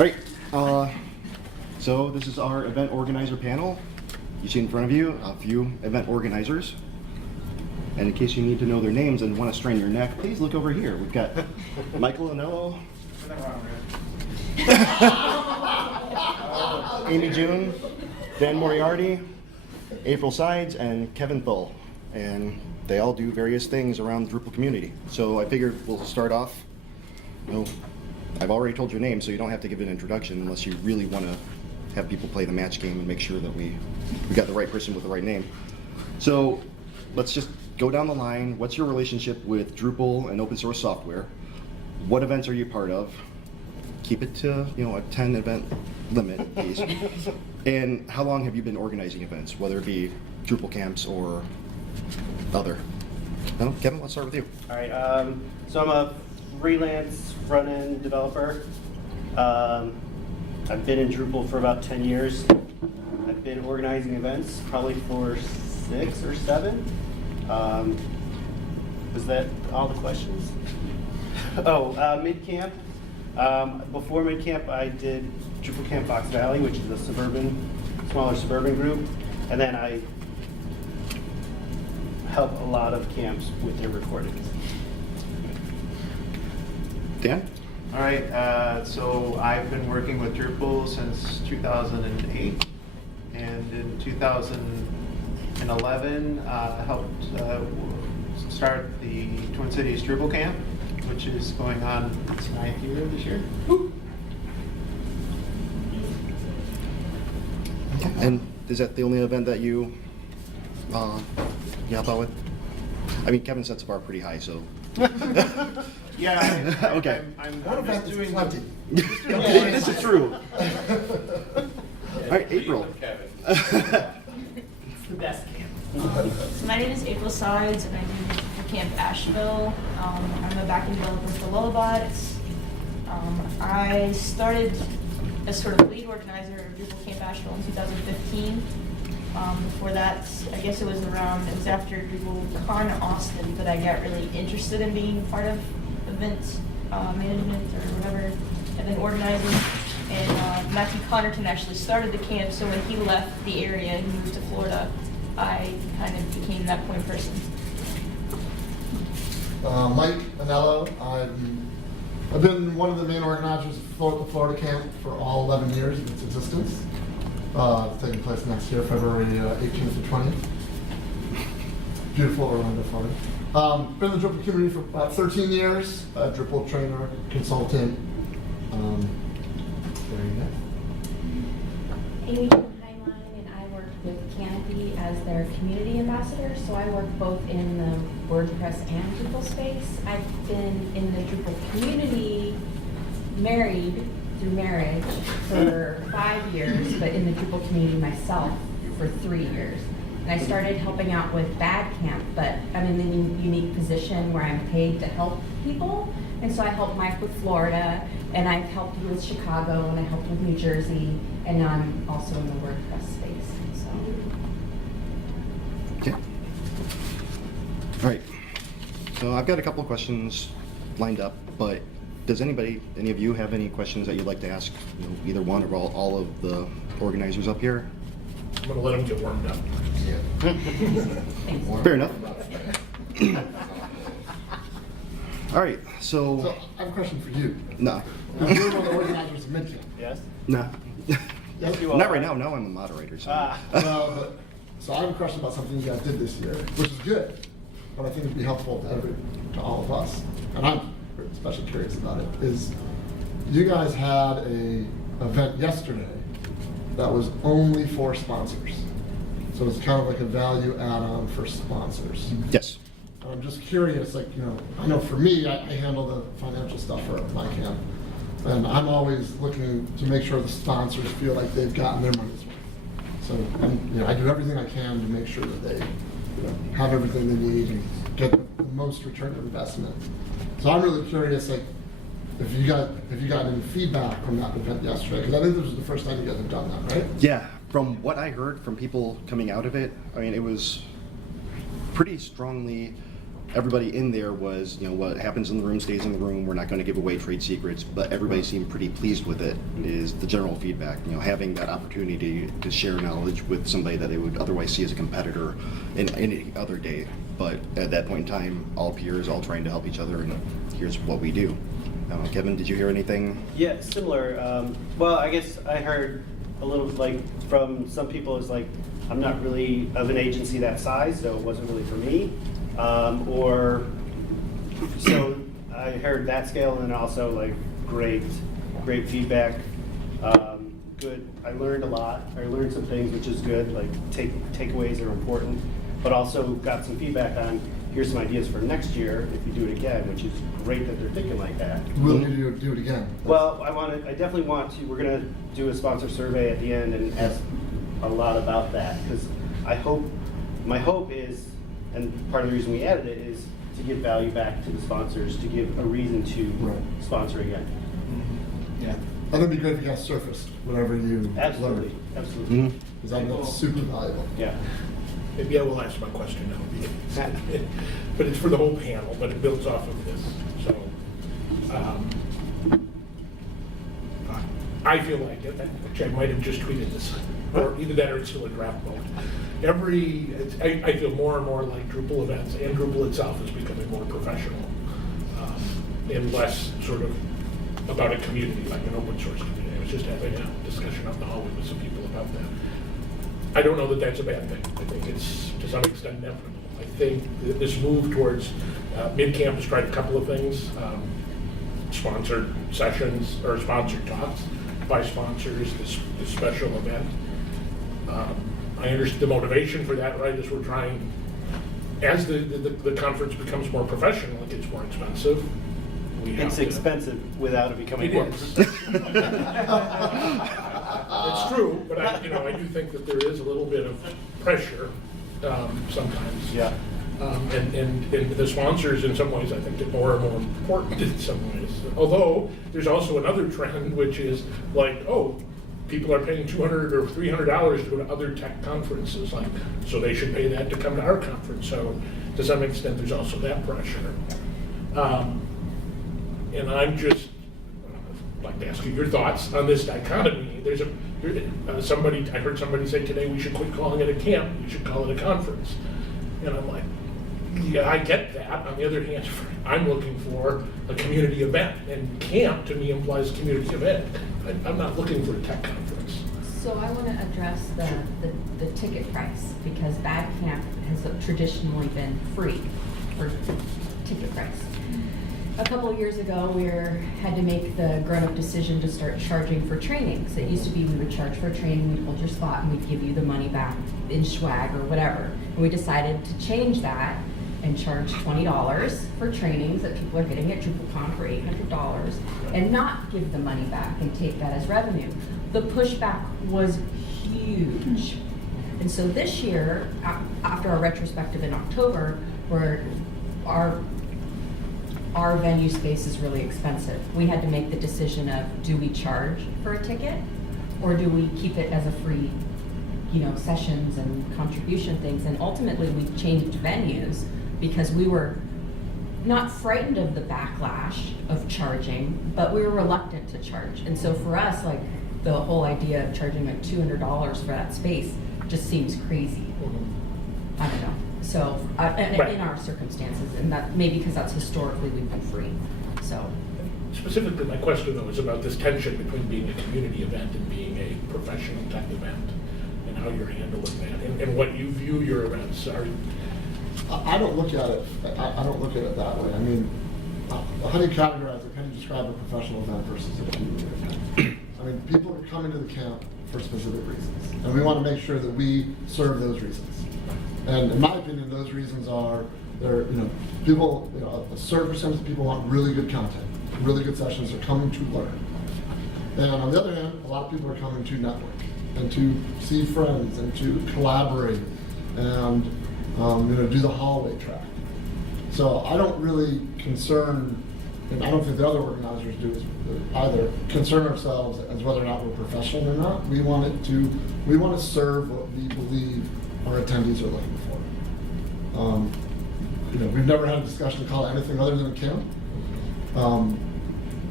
Right. So this is our event organizer panel. You see in front of you a few event organizers. And in case you need to know their names and want to strain your neck, please look over here. We've got Michael Anello, AmyJune, Dan Moriarty, April Sides, and Kevin Thull. And they all do various things around the Drupal community. So I figured we'll start off. I've already told your name, so you don't have to give an introduction unless you really want to have people play the match game and make sure that we got the right person with the right name. So let's just go down the line. What's your relationship with Drupal and open source software? What events are you part of? Keep it to a 10 event limit, please. And how long have you been organizing events, whether it be Drupal camps or other? No, Kevin, let's start with you. All right. So I'm a freelance front-end developer. I've been in Drupal for about 10 years. I've been organizing events probably for 6 or 7. Was that all the questions? Oh, MidCamp. Before MidCamp, I did Drupal Camp Fox Valley, which is a smaller suburban group, and then I help a lot of camps with their recordings. Dan? All right, so I've been working with Drupal since 2008, and in 2011 helped start the Twin Cities Drupal Camp, which is going on its 9th year this year. Woo! And is that the only event that you help out with? I mean, Kevin sets the bar pretty high, so. Yeah. Okay. I'm What just event is doing plenty? This is true. All right, April. It's the best camp. So my name is April Sides, and I do Camp Asheville. I'm a backend developer for Lullabot. I started as sort of lead organizer of Drupal Camp Asheville in 2015. Before that, I guess it was after DrupalCon Austin that I got really interested in being part of event management or whatever, event organizing. And Matthew Connerton actually started the camp, so when he left the area and moved to Florida, I kind of became that point person. Mike Anello. I've been one of the main organizers of the Florida camp for all 11 years of its existence. It's taking place next year, February 18th to 20th. Beautiful Orlando, Florida. Been in the Drupal community for about 13 years. Drupal trainer, consultant. There you go. AmyJune Hineline, and I work with Kanopi as their community ambassador. So I work both in the WordPress and Drupal space. I've been in the Drupal community married through marriage for 5 years, but in the Drupal community myself for 3 years. And I started helping out with Bad Camp, but I'm in the unique position where I'm paid to help people. And so I helped Mike with Florida, and I've helped you with Chicago, and I helped with New Jersey, and now I'm also in the WordPress space. So. Okay. All right. So I've got a couple of questions lined up, but does any of you have any questions that you'd like to ask either one or all of the organizers up here? I'm going to let them get warmed up. Fair enough. All right, So so I have a question for you. no. You're one of the organizers of MidCamp. Yes? No. Yes, you are. Not right now. Now I'm a moderator. So. So I have a question about something you guys did this year, which is good, but I think it'd be helpful to all of us, and I'm especially curious about it, is you guys had a event yesterday that was only for sponsors. So it's kind of like a value add-on for sponsors. Yes. And I'm just curious, I know for me, I handle the financial stuff for my camp, and I'm always looking to make sure the sponsors feel like they've gotten their money's worth. So I do everything I can to make sure that they have everything they need and get the most return on investment. So I'm really curious, if you got any feedback from that event yesterday, because I think this was the first time you guys have done that, right? Yeah. From what I heard from people coming out of it, I mean, it was pretty strongly everybody in there was, what happens in the room stays in the room. We're not going to give away trade secrets, but everybody seemed pretty pleased with it, is the general feedback. Having that opportunity to share knowledge with somebody that they would otherwise see as a competitor in any other day. But at that point in time, all peers, all trying to help each other, and here's what we do. Kevin, did you hear anything? Yeah, similar. Well, I guess I heard a little from some people is I'm not really of an agency that size, so it wasn't really for me. So I heard that scale, and then also great feedback. Good. I learned a lot. I learned some things, which is good. Takeaways are important, but also got some feedback on here's some ideas for next year if you do it again, which is great that they're thinking like that. Will you do it again? Well, I definitely want to. We're going to do a sponsor survey at the end and ask a lot about that, because my hope is, and part of the reason we added it is to give value back to the sponsors, to give a reason to sponsor again. Yeah. I think it'd be great if you guys surfaced whatever you Absolutely, learned. absolutely. Mhm. Because that's super valuable. Yeah. Maybe I will ask my question now. But it's for the whole panel, but it builds off of this. So, I feel like, actually I might have just tweeted this, or either that or it's still a draft mode. I feel more and more like Drupal events and Drupal itself is becoming more professional and less sort of about a community, like an open source community. I was just having a discussion up the hallway with some people about that. I don't know that that's a bad thing. I think it's to some extent inevitable. I think that this move towards MidCamp has tried a couple of things, sponsored sessions or sponsored talks by sponsors, this special event. I understand the motivation for that, right, is we're trying, as the conference becomes more professional, it gets more expensive. It's expensive without it becoming It more is. professional. It's true, but I do think that there is a little bit of pressure sometimes. Yeah. And the sponsors, in some ways, I think, get more and more important in some ways. Although there's also another trend, which is people are paying $200 or $300 to go to other tech conferences, so they should pay that to come to our conference. So to some extent, there's also that pressure. And I'm just like to ask you your thoughts on this dichotomy. I heard somebody say today we should quit calling it a camp, we should call it a conference. And I'm like, yeah, I get that. On the other hand, I'm looking for a community event, and camp to me implies community event. I'm not looking for a tech conference. So I want to address the ticket price, because Bad Camp has traditionally been free for ticket price. A couple of years ago, we had to make the grown-up decision to start charging for trainings. It used to be we would charge for a training, we'd hold your spot, and we'd give you the money back in swag or whatever. And we decided to change that and charge $20 for trainings that people are getting at DrupalCon for $800 and not give the money back and take that as revenue. The pushback was huge. And so this year, after our retrospective in October, where our venue space is really expensive. We had to make the decision of, do we charge for a ticket, or do we keep it as a free, sessions and contribution things? And ultimately, we changed venues because we were not frightened of the backlash of charging, but we were reluctant to charge. And so for us, the whole idea of charging $200 for that space just seems crazy. I don't know. So, in our circumstances, and that maybe because that's historically we've been free. So, Specifically, my question though is about this tension between being a community event and being a professional tech event, and how you're handling that, and what you view your events are. I don't look at it. I don't look at it that way. I mean, how do you categorize it? How do you describe a professional event versus a community event? I mean, people are coming to the camp for specific reasons, and we want to make sure that we serve those reasons. And in my opinion, those reasons are people. A certain percentage of people want really good content, really good sessions. They're coming to learn. And on the other hand, a lot of people are coming to network and to see friends and to collaborate and do the hallway track. So I don't really concern, and I don't think the other organizers do either, concern ourselves as whether or not we're professional or not. We want to serve what we believe our attendees are looking for. we've never had a discussion to call it anything other than a camp.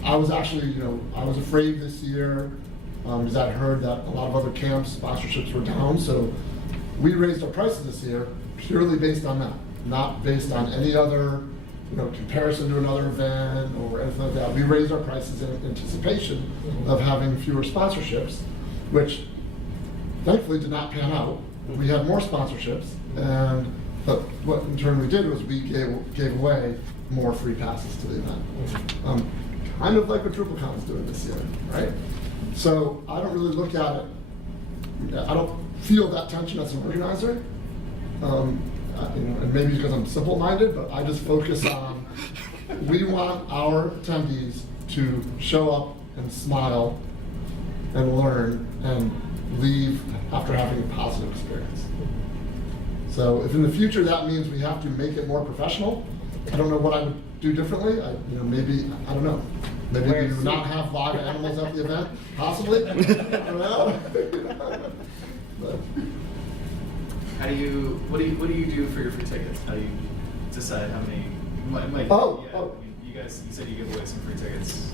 I was actually, I was afraid this year because I'd heard that a lot of other camps sponsorships were down. So we raised our prices this year purely based on that, not based on any other comparison to another event or anything like that. We raised our prices in anticipation of having fewer sponsorships, which thankfully did not pan out. We had more sponsorships, but what in turn we did was we gave away more free passes to the event. Kind of like what DrupalCon is doing this year, right? So I don't really look at it, I don't feel that tension as an organizer. And maybe because I'm simple-minded, but I just focus on, we want our attendees to show up and smile and learn and leave after having a positive experience. So if in the future that means we have to make it more professional, I don't know what I would do differently. Maybe, I don't know. Maybe we do not have live animals at the event, possibly. I don't know. But, what do you do for your free tickets? How do you decide how many? You said you give away some free tickets.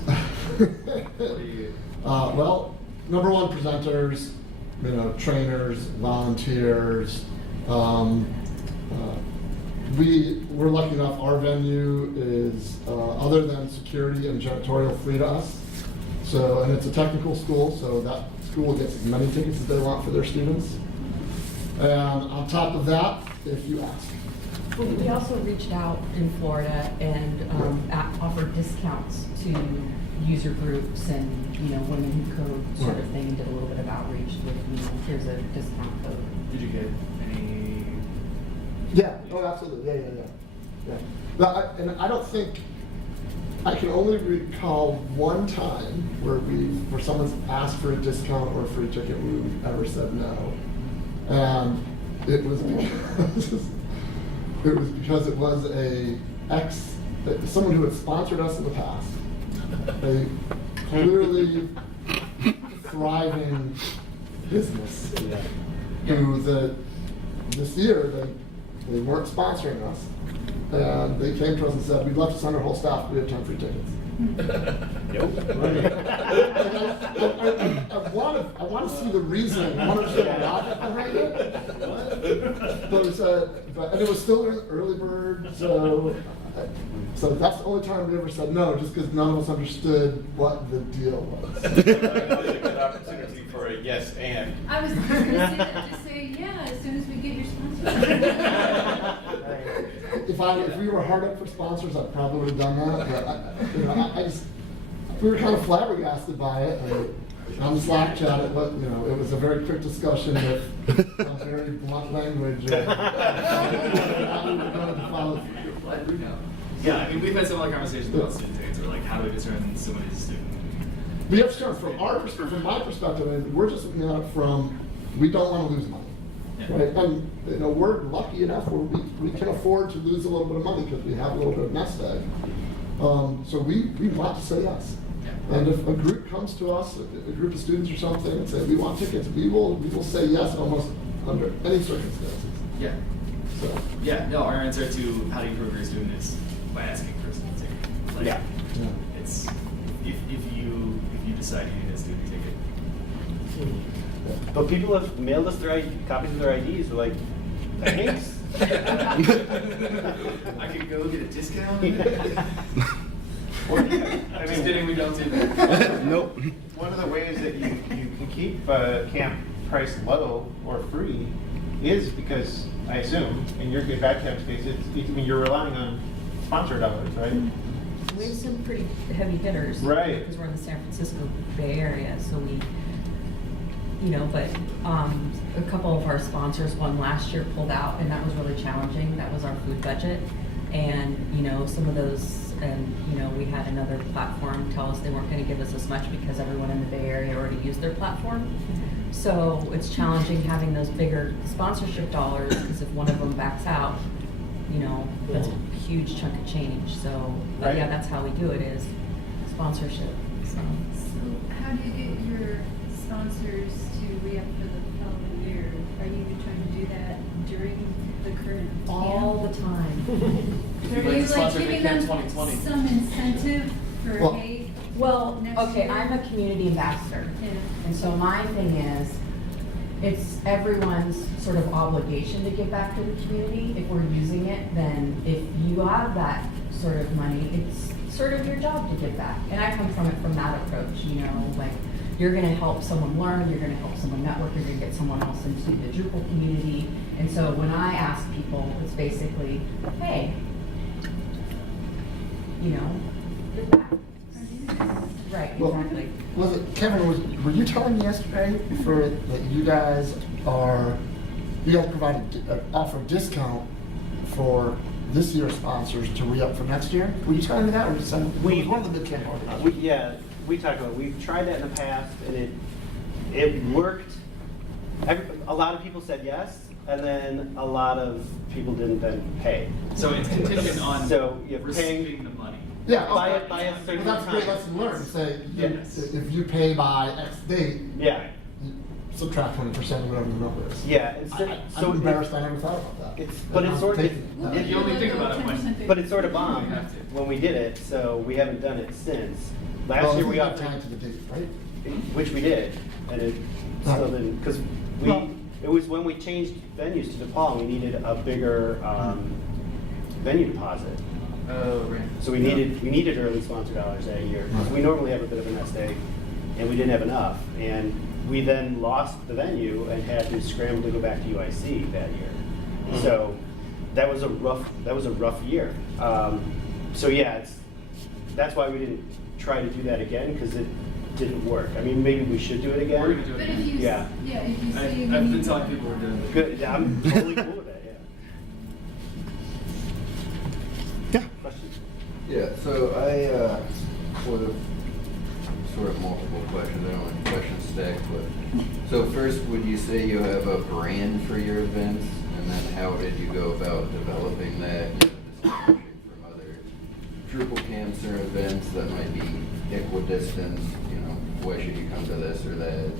What do you? Well, number one, presenters, trainers, volunteers. We're lucky enough. Our venue is other than security and janitorial free to us. So, and it's a technical school, so that school gets as many tickets as they want for their students. And on top of that, if you ask. We also reached out in Florida and offered discounts to user groups and women who code sort of thing, and did a little bit of outreach with here's a discount code. Did you get any? Yeah. Oh, absolutely. Yeah. And I don't think I can only recall one time where someone's asked for a discount or a free ticket and we've ever said no. And it was because it was someone who had sponsored us in the past, a clearly thriving business, who this year they weren't sponsoring us, and they came to us and said, "We'd love to send our whole staff, we have 10 free tickets." I want to see the reason. I want to understand the logic behind it. But it was still early bird, so that's the only time we ever said no, just because none of us understood what the deal was. That was a good opportunity for a yes and. I was just going to say that, just say, yeah, as soon as we get your sponsorship. If we were hard up for sponsors, I probably would have done that. But we were kind of flabbergasted by it. And on the Slack chat, it was a very quick discussion with some very blunt language. Yeah, I mean, we've had similar conversations about student tickets, or how do we discern somebody's a student? We have to start from my perspective. We're just looking at it from, we don't want to lose money. Yeah. Right? And we're lucky enough where we can afford to lose a little bit of money because we have a little bit of nest egg. So we want to say yes. Yeah. And if a group comes to us, a group of students or something, and say we want tickets, we will say yes almost under any circumstances. Yeah. So. Yeah. No, our answer to how do you prove you're a student is by asking for a student ticket. It's if you decide you need a student ticket. But people have mailed us their copies of their IDs. We're like, thanks. I could go get a discount. Just kidding, we don't do that. Nope. One of the ways that you can keep camp price low or free is because, I assume, in your good bad camp space, you're relying on sponsor dollars, right? We have some pretty heavy hitters. Right. Because we're in the San Francisco Bay Area, so we, but a couple of our sponsors, one last year pulled out, and that was really challenging. That was our food budget. And, some of those, and, we had another platform tell us they weren't going to give us as much because everyone in the Bay Area already used their platform. So it's challenging having those bigger sponsorship dollars, because if one of them backs out, that's a huge chunk of change. So, but Right. yeah, that's how we do it, is sponsorship. So How do you get your sponsors to re-up for the following year? Are you trying to do that during the current all camp? the time. them 2020. some incentive for Well- hay? Well, Next okay, year. I'm a community ambassador. Yeah. And so my thing is, it's everyone's sort of obligation to give back to the community. If we're using it, then if you have that sort of money, it's sort of your job to give back. And I come from it from that approach, you know, like you're gonna help someone learn, you're gonna help someone network, you're gonna get someone else into the Drupal community. And so when I ask people, it's basically, hey, you know, give back. Right, Well, exactly. Was it, Kevin, were you telling me yesterday that you guys provide offer a discount for this year's sponsors to re-up for next year? Were you telling me that, or was it one of the MidCamp organizers? We talked about it. We've tried that in the past, and it worked. A lot of people said yes, and then a lot of people didn't then pay. So it's contingent on So you're paying- receiving the money. Yeah, Buy okay. it by a certain But that's a great time. lesson learned. Say, Yes. if you pay by X date, Yeah, you subtract 20% of whatever the number is. yeah. I'm embarrassed I never thought about that. But it's I'm sort of- taking it. We'll Yeah, give you only a think little about it when- 10% But it sort of bombed You have to. when we did it, so we haven't done it since. Last Well, year we got offered, tied to the date, right? which we did, and it still Right. didn't, because Well- it was when we changed venues to DePaul, we needed a bigger venue deposit. Oh, right. So we needed early sponsor dollars that year. Right. We normally have a bit of a nest egg, and we didn't have enough. And we then lost the venue and had to scramble to go back to UIC that year. So that was a rough year. So yeah, that's why we didn't try to do that again, because it didn't work. I mean, maybe we should do it again. We're gonna do it But again. if you, Yeah. if you say. I've been telling people we're doing it. Good. I'm totally cool with that. Yeah. Yeah. Questions? Yeah, so I sort of multiple questions, I don't want questions stacked, but, so first, would you say you have a brand for your events? And then how did you go about developing that, distinguishing from other Drupal camps or events that might be equidistant, why should you come to this or that?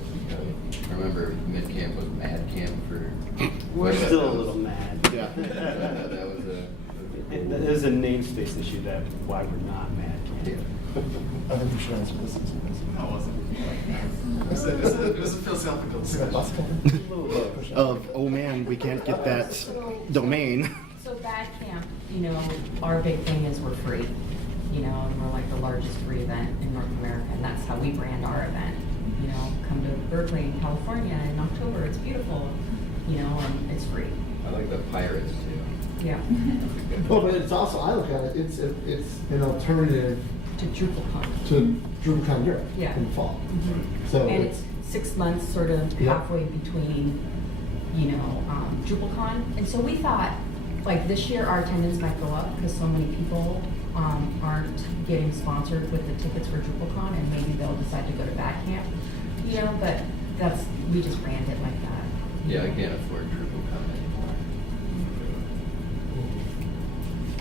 Remember MidCamp was MadCamp for. We're but still a that was- little mad. Yeah. That was There's a namespace issue that why we're not mad. Yeah. I think you should answer this. No, it wasn't. It was a philosophical See that bus discussion. coming? Of, oh man, we can't get that domain. So Bad Camp, our big thing is we're free, and we're like the largest free event in North America, and that's how we brand our event. Come to Berkeley, California in October, it's beautiful, and it's free. I like the pirates too. Yeah. Well, but it's also, I look at it, it's an alternative To DrupalCon. to DrupalCon Europe Yeah. in the fall. So And it's 6 months sort of Yeah. halfway between, DrupalCon. And so we thought, like this year, our attendance might go up because so many people aren't getting sponsored with the tickets for DrupalCon, and maybe they'll decide to go to Bad Camp. But we just brand it like that. Yeah, I can't afford DrupalCon anymore.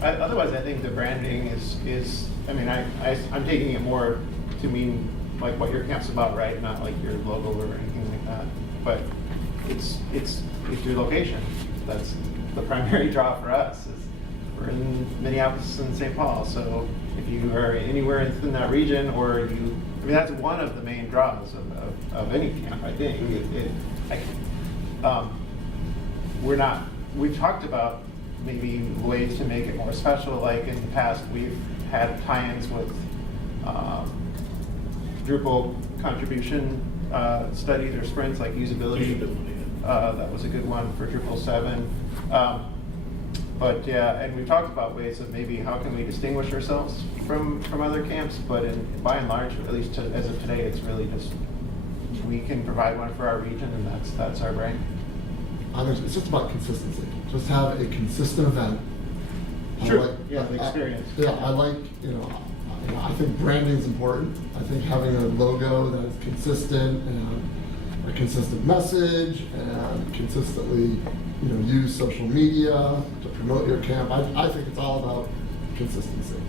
Otherwise, I think the branding is, I mean, I'm taking it more to mean like what your camp's about, right? Not like your logo or anything like that. But it's your location. That's the primary draw for us. Is we're in Minneapolis and St. Paul, so if you are anywhere in that region, or that's one of the main draws of any camp, I think. We've talked about maybe ways to make it more special, like in the past, we've had tie-ins with Drupal contribution studies or sprints, like usability. That was a good one for Drupal 7. But yeah, and we've talked about ways of maybe how can we distinguish ourselves from other camps, but by and large, at least as of today, it's really just we can provide one for our region, and that's our brand. It's just about consistency. Just have a consistent event. Sure. Yeah, the experience. I like, I think branding is important. I think having a logo that is consistent and a consistent message and consistently, use social media to promote your camp. I think it's all about consistency.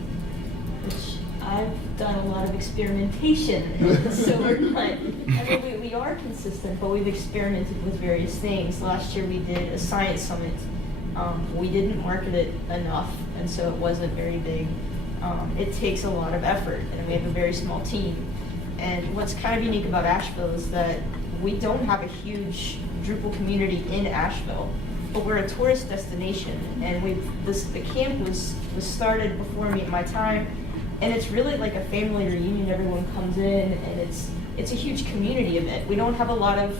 I've done a lot of experimentation, so we're not, I mean, we are consistent, but we've experimented with various things. Last year we did a science summit. We didn't market it enough, and so it wasn't very big. It takes a lot of effort, and we have a very small team. And what's kind of unique about Asheville is that we don't have a huge Drupal community in Asheville, but we're a tourist destination, and the camp was started before me at my time, and it's really like a family reunion. Everyone comes in, and it's a huge community event. We don't have a lot of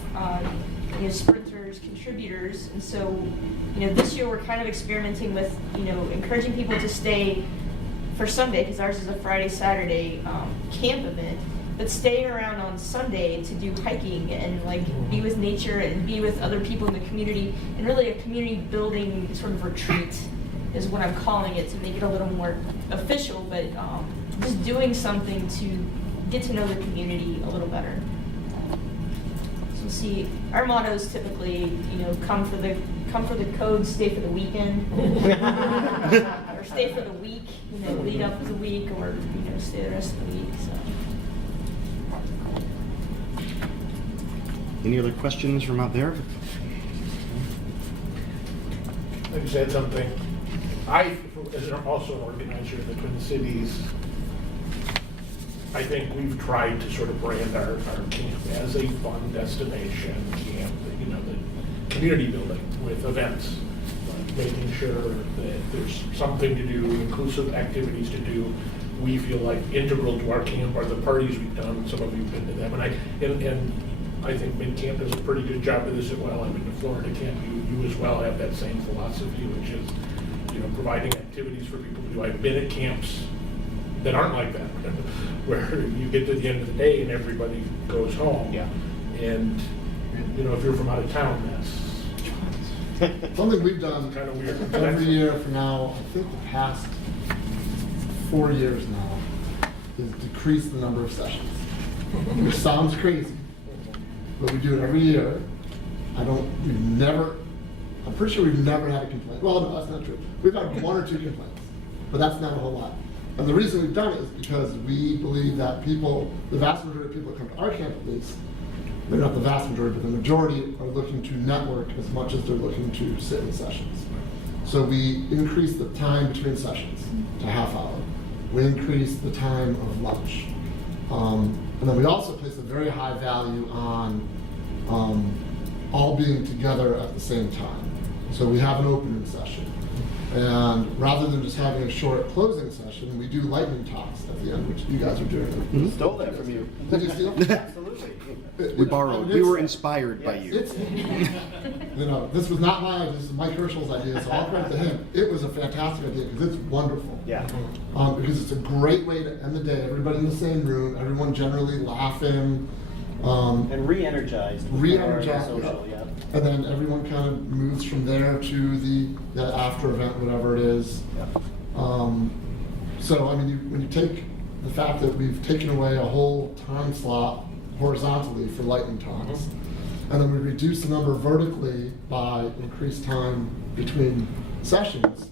sprinters, contributors, and so this year we're kind of experimenting with encouraging people to stay for Sunday, because ours is a Friday, Saturday camp event, but stay around on Sunday to do hiking and like be with nature and be with other people in the community, and really a community building sort of retreat is what I'm calling it, to make it a little more official, but just doing something to get to know the community a little better. So see, our motto is typically, come for the code, stay for the weekend, or stay for the week, lead up to the week, or stay the rest of the week. So. Any other questions from out there? I just add something. I, as also an organizer in the Twin Cities, I think we've tried to sort of brand our camp as a fun destination camp, the community building with events, like making sure that there's something to do, inclusive activities to do. We feel like integral to our camp are the parties we've done. Some of you've been to them, and I think MidCamp does a pretty good job of this as well. I've been to Florida camp. You as well have that same philosophy, which is providing activities for people to do. I've been at camps that aren't like that, where you get to the end of the day and everybody goes home. Yeah. And if you're from out of town, that's Something we've done kind of weird. every year for now, I think the past 4 years now, is decrease the number of sessions. Which sounds crazy, but we do it every year. I'm pretty sure we've never had a complaint. Well, no, that's not true. We've had 1 or 2 complaints, but that's not a whole lot. And the reason we've done it is because we believe that the vast majority of people that come to our camp at least, they're not the vast majority, but the majority are looking to network as much as they're looking to sit in sessions. So we increase the time between sessions to half hour. We increase the time of lunch. And then we also place a very high value on all being together at the same time. So we have an opening session. And rather than just having a short closing session, we do lightning talks at the end, which you guys are doing. Stole that from you. Did you steal it? Absolutely. We borrowed. We were inspired by you. This was not mine. This is Mike Herschel's idea, so I'll credit to him. It was a fantastic idea because it's wonderful. Yeah. Because it's a great way to end the day. Everybody in the same room, everyone generally laughing. And re-energized. Re-energized, Social, yeah. And then everyone kind of moves from there to the after event, whatever it is. Yeah. So, I mean, when you take the fact that we've taken away a whole time slot horizontally for lightning talks, and then we reduce the number vertically by increased time between sessions,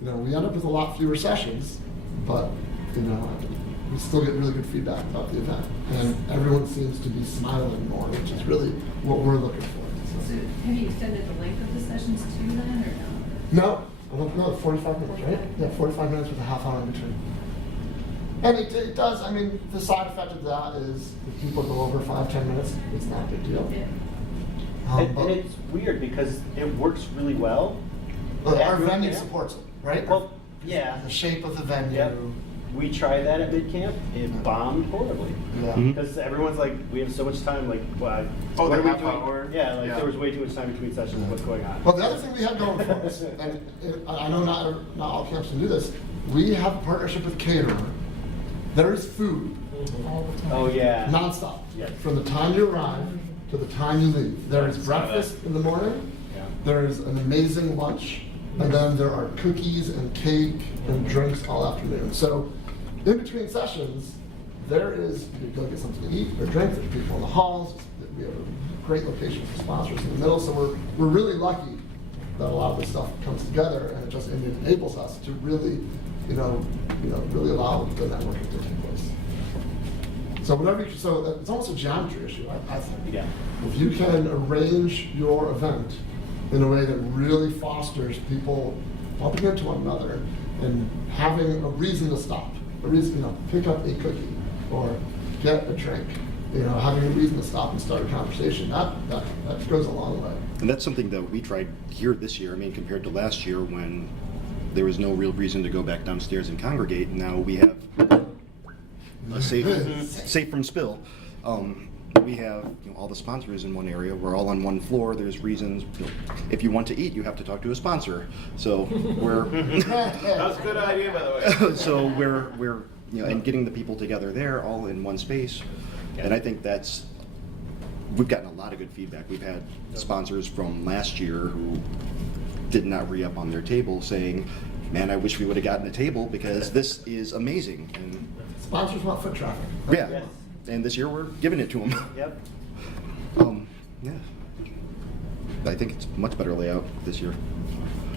we end up with a lot fewer sessions, but, we still get really good feedback about the event. And everyone seems to be smiling more, which is really what we're looking for. So have you extended the length of the sessions too then, or no? No, 45 minutes, right? Yeah, 45 minutes with a half hour in between. And it does, I mean, the side effect of that is if people go over 5-10 minutes, it's not a big deal. Yeah. And it's weird because it works really well. Our venue supports it, right? Well, yeah. The shape of the venue. Yep. We tried that at MidCamp. It bombed horribly. Yeah. Because everyone's like, we have so much time. Like, what the are we half doing? hour? Yeah, like Yeah. there was way too much time between sessions. What's going on? Well, the other thing we have going for us, and I know not all camps can do this, we have a partnership with caterer. There is food Oh yeah. nonstop. Yeah. From the time you arrive to the time you leave. There is breakfast in the morning. Yeah. There is an amazing lunch, and then there are cookies and cake and drinks all afternoon. So, in between sessions, there is, you go get something to eat or drink, there's people in the halls, we have a great location for sponsors in the middle, so we're really lucky that a lot of this stuff comes together, and it just enables us to really, really allow the networking to take place. So it's almost a geometry issue, I think. Yeah. If you can arrange your event in a way that really fosters people bumping into one another and having a reason to stop, a reason, pick up a cookie or get a drink, having a reason to stop and start a conversation, that goes a long way. And that's something that we tried here this year. I mean, compared to last year when there was no real reason to go back downstairs and congregate. Now we have a safe from spill. We have all the sponsors in one area. We're all on one floor. There's reasons. If you want to eat, you have to talk to a sponsor. So we're That was a good idea, by the way. so we're and getting the people together there all in one space. And I think we've gotten a lot of good feedback. We've had sponsors from last year who did not re-up on their table saying, man, I wish we would have gotten a table because this is amazing. And Sponsors want foot traffic. yeah, Yes. and this year we're giving it to them. Yep. Yeah. I think it's much better layout this year.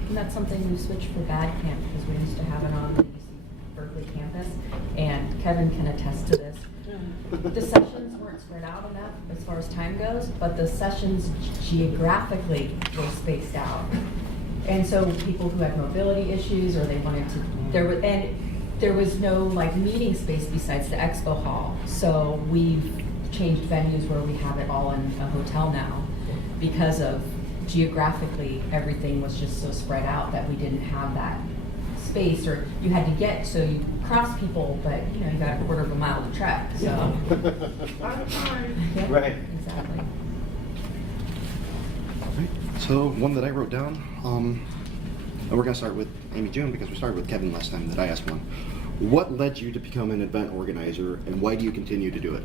And that's something we switched for Bad Camp, because we used to have it on the UC Berkeley campus, and Kevin can attest to this. The sessions weren't spread out enough as far as time goes, but the sessions geographically were spaced out. And so people who had mobility issues, or they wanted to, there was no meeting space besides the expo hall. So we've changed venues where we have it all in a hotel now, because of geographically everything was just so spread out that we didn't have that space, or you had to get, so you cross people, but you got a quarter of a mile to trek, so. Yep, Right. exactly. So one that I wrote down, and we're going to start with AmyJune because we started with Kevin last time that I asked one. What led you to become an event organizer, and why do you continue to do it?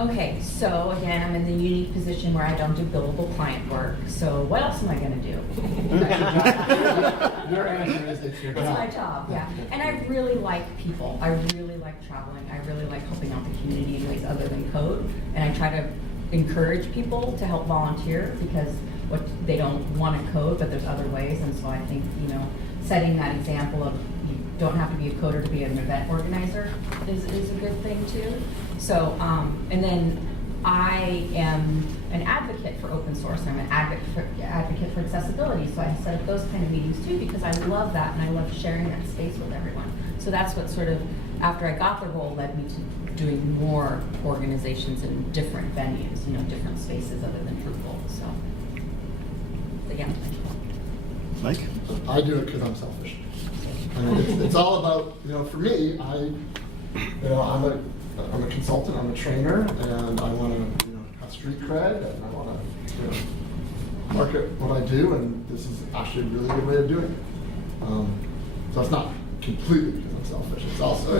Okay, so again, I'm in the unique position where I don't do billable client work, so what else am I gonna do? Your answer is it's your It's job. my job, yeah. And I really like people. I really like traveling. I really like helping out the community in ways other than code. And I try to encourage people to help volunteer, because they don't want to code, but there's other ways. And so I think, setting that example of you don't have to be a coder to be an event organizer is a good thing too. So, and then I am an advocate for open source. I'm an advocate for accessibility. So I set up those kind of meetings too, because I love that, and I love sharing that space with everyone. So that's what sort of, after I got the role, led me to doing more organizations in different venues, different spaces other than Drupal. So yeah. Mike? I do it because I'm selfish. And it's all about, for me, I'm a consultant, I'm a trainer, and I want to, have street cred, and I want to, market what I do, and this is actually a really good way of doing it. So it's not completely because I'm selfish. It's also,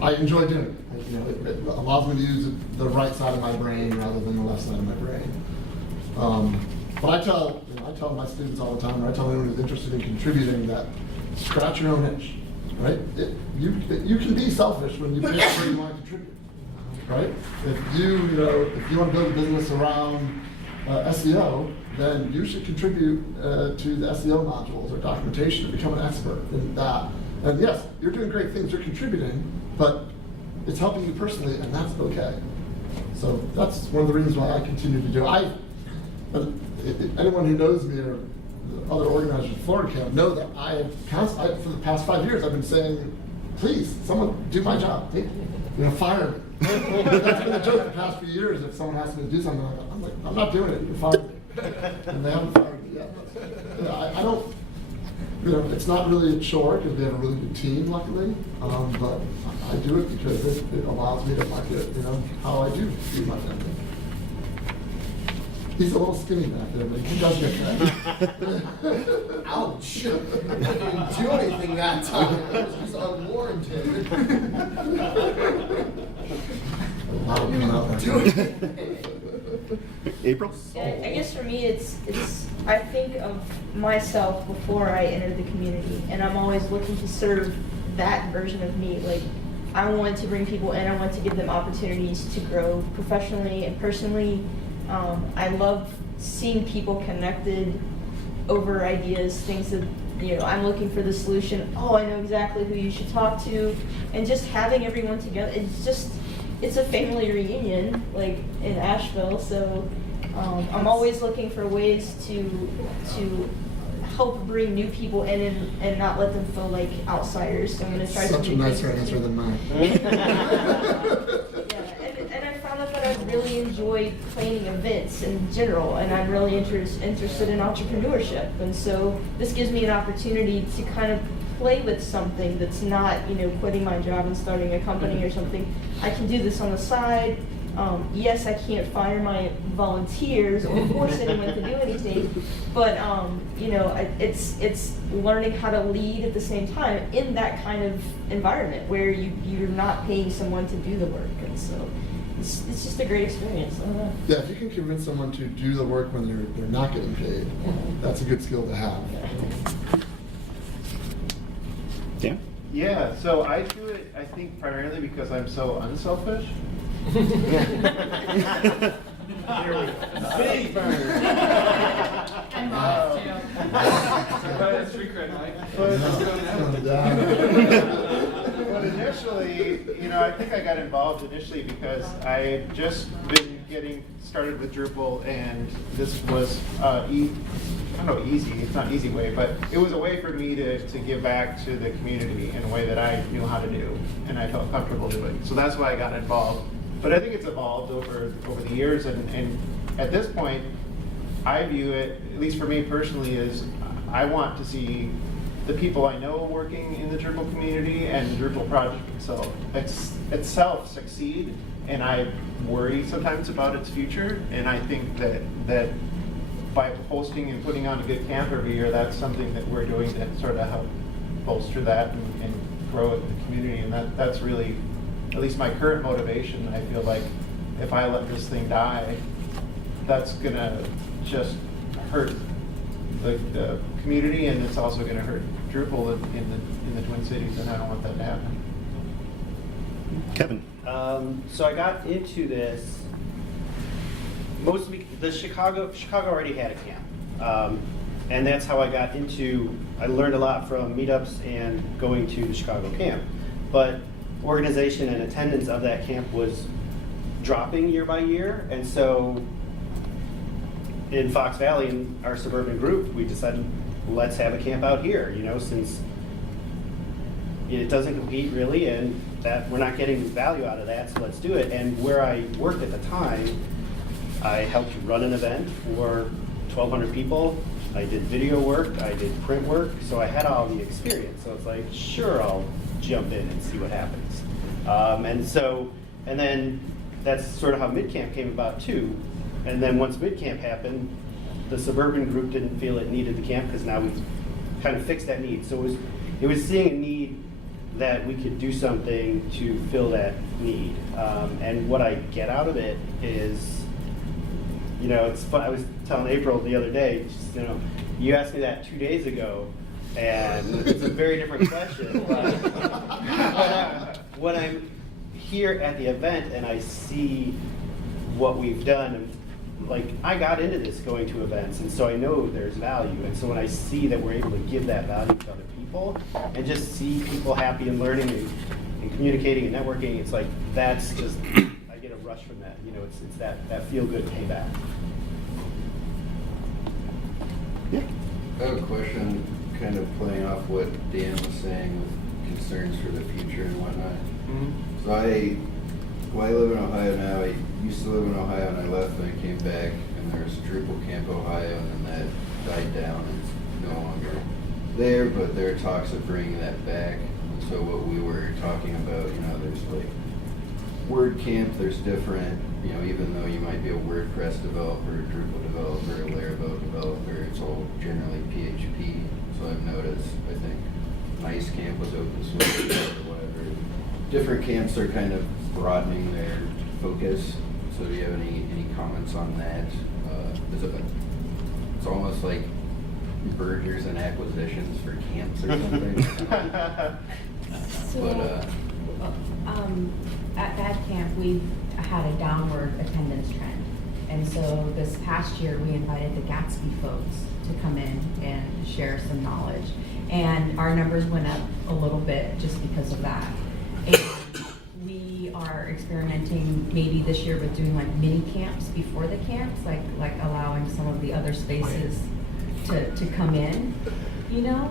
I enjoy doing it. It allows me to use the right side of my brain rather than the left side of my brain. But I tell my students all the time, or I tell anyone who's interested in contributing, that scratch your own itch, right? You can be selfish when you pick where you want to contribute, right? If you want to build a business around SEO, then you should contribute to the SEO modules or documentation and become an expert in that. And yes, you're doing great things, you're contributing, but it's helping you personally, and that's okay. So that's one of the reasons why I continue to do it. Anyone who knows me or other organizers at Florida Camp know that for the past 5 years, I've been saying, please, someone do my job. Fire me. That's been a joke the past few years. If someone asks me to do something, I'm like, I'm not doing it. You're fired me. And they haven't fired me yet. I don't. It's not really a chore because we have a really good team, luckily. But I do it because it allows me to market, how I do my family. He's a little skinny back there, but he does get that. Ouch! I didn't do anything that time. It was just unwarranted. April? I guess for me, it's I think of myself before I enter the community, and I'm always looking to serve that version of me. Like, I want to bring people in, I want to give them opportunities to grow professionally and personally. I love seeing people connected over ideas, things that, I'm looking for the solution. Oh, I know exactly who you should talk to. And just having everyone together, it's a family reunion, like in Asheville. So I'm always looking for ways to help bring new people in and not let them feel like outsiders. So I'm going to try Such to a do nicer things answer to- than mine. And I found out that I really enjoy planning events in general, and I'm really interested in entrepreneurship. And so this gives me an opportunity to kind of play with something that's not, quitting my job and starting a company or something. I can do this on the side. Yes, I can't fire my volunteers or force anyone to do anything, but it's learning how to lead at the same time in that kind of environment where you're not paying someone to do the work, and so it's just a great experience. I don't know. Yeah, if you can convince someone to do the work when they're not getting paid, that's a good skill to have. Yeah. Yeah, so I do it, I think, primarily because I'm so unselfish. There we go. Big burn. And Bob, too. But initially, I think I got involved initially because I had just been getting started with Drupal, and this was, I don't know, easy. It's not an easy way, but it was a way for me to give back to the community in a way that I knew how to do, and I felt comfortable doing. So that's why I got involved. But I think it's evolved over the years, and at this point, I view it, at least for me personally, is I want to see the people I know working in the Drupal community and the Drupal project itself succeed, and I worry sometimes about its future, and I think that by hosting and putting on a good camp every year, that's something that we're doing to sort of help bolster that and grow it in the community, and that's really, at least my current motivation. I feel like if I let this thing die, that's gonna just hurt the community, and it's also gonna hurt Drupal in the Twin Cities, and I don't want that to happen. Kevin. So I got into this mostly the Chicago already had a camp, and that's how I got into. I learned a lot from meetups and going to the Chicago camp, but organization and attendance of that camp was dropping year by year, and so in Fox Valley, in our suburban group, we decided, let's have a camp out here, since it doesn't compete really, and that we're not getting value out of that, so let's do it. And where I worked at the time, I helped run an event for 1,200 people. I did video work, I did print work, so I had all the experience. So it's like, sure, I'll jump in and see what happens. And then that's sort of how MidCamp came about too. And then once MidCamp happened, the suburban group didn't feel it needed the camp because now we've kind of fixed that need. So it was seeing a need that we could do something to fill that need. And what I get out of it is, it's fun. I was telling April the other day, you asked me that 2 days ago, and it's a very different question. But when I'm here at the event and I see what we've done, I got into this going to events, and so I know there's value. And so when I see that we're able to give that value to other people and just see people happy and learning and communicating and networking, it's like, that's just, I get a rush from that. It's that feel-good payback. Yeah. I have a question, kind of playing off what Dan was saying with concerns for the future and whatnot. Mm-hmm. So I live in Ohio now. I used to live in Ohio, and I left, and I came back, and there was Drupal Camp Ohio, and then that died down, and it's no longer there, but there are talks of bringing that back. And so what we were talking about, there's WordCamp, there's different, even though you might be a WordPress developer, Drupal developer, Laravel developer, it's all generally PHP. So I've noticed, I think, Nice Camp was open source or whatever. Different camps are kind of broadening their focus. So do you have any comments on that? It's almost like mergers and acquisitions for camps or something. At that camp, we had a downward attendance trend. And so this past year, we invited the Gatsby folks to come in and share some knowledge. And our numbers went up a little bit just because of that. And we are experimenting maybe this year with doing like mini camps before the camps, like allowing some of the other spaces to come in, you know,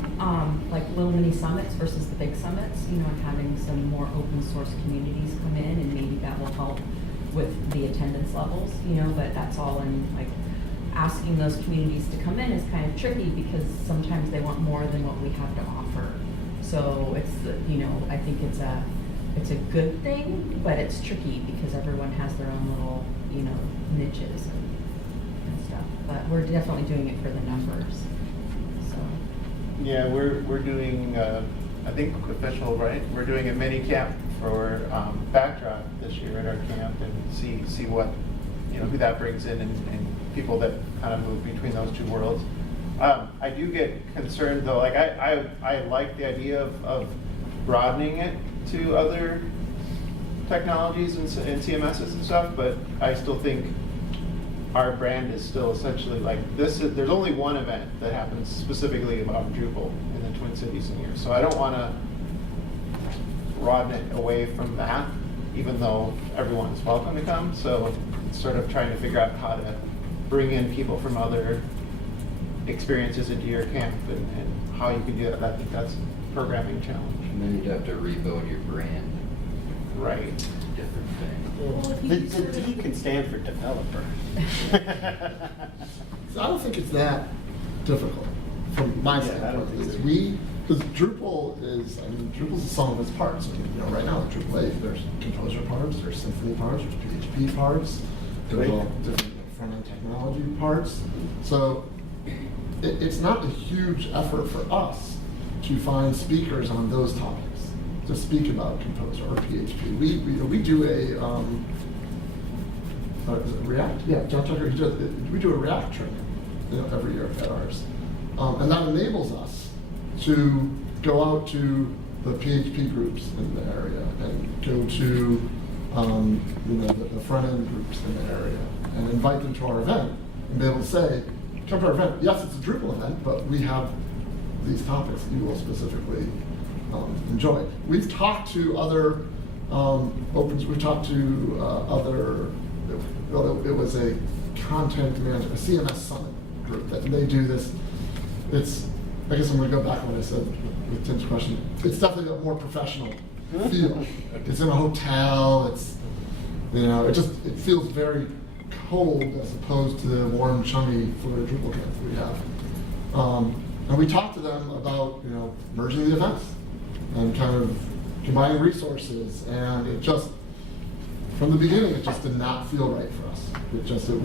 like little mini summits versus the big summits, you know, and having some more open source communities come in, and maybe that will help with the attendance levels, you know, but that's all in like asking those communities to come in is kind of tricky because sometimes they want more than what we have to offer. So it's, you know, I think it's a good thing, but it's tricky because everyone has their own little, you know, niches and stuff. But we're definitely doing it for the numbers. So. Yeah, we're doing, I think official, right? We're doing a mini camp for Backdrop this year at our camp, and see what, you know, who that brings in, and people that kind of move between those two worlds. I do get concerned though, like I like the idea of broadening it to other technologies and CMSs and stuff, but I still think our brand is still essentially like this. There's only one event that happens specifically about Drupal in the Twin Cities in a year, so I don't want to broaden it away from that, even though everyone is welcome to come. So it's sort of trying to figure out how to bring in people from other experiences into your camp, and how you can do that. I think that's a programming challenge. And then you'd have to rebuild your brand. Right. Different thing. Well, if you The sort of- D can stand for developer. So I don't think it's that difficult from my Yeah, I don't standpoint. think Is so. because Drupal is, I mean, Drupal's a sum of its parts. I mean, you know, right now, DrupalEasy, there's composer parts, there's Symphony parts, there's PHP parts, there's all different front-end technology parts. So it's not a huge effort for us to find speakers on those topics to speak about Composer or PHP. We do a is it React? Yeah, John Tucker. We do a React training, you know, every year at ours, and that enables us to go out to the PHP groups in the area and go to you know, the front end groups in the area and invite them to our event and be able to say, come to our event. Yes, it's a Drupal event, but we have these topics that you will specifically enjoy. We've talked to other we've talked to other, well, it was a content management, a CMS summit group, that they do this. It's, I guess I'm going to go back to what I said with Tim's question. It's definitely a more professional feel. It's in a hotel. It's, you know, it feels very cold as opposed to the warm, chummy Florida Drupal camps we have. And we talked to them about, you know, merging the events and kind of combining resources, and it just, from the beginning, it just did not feel right for us. It just did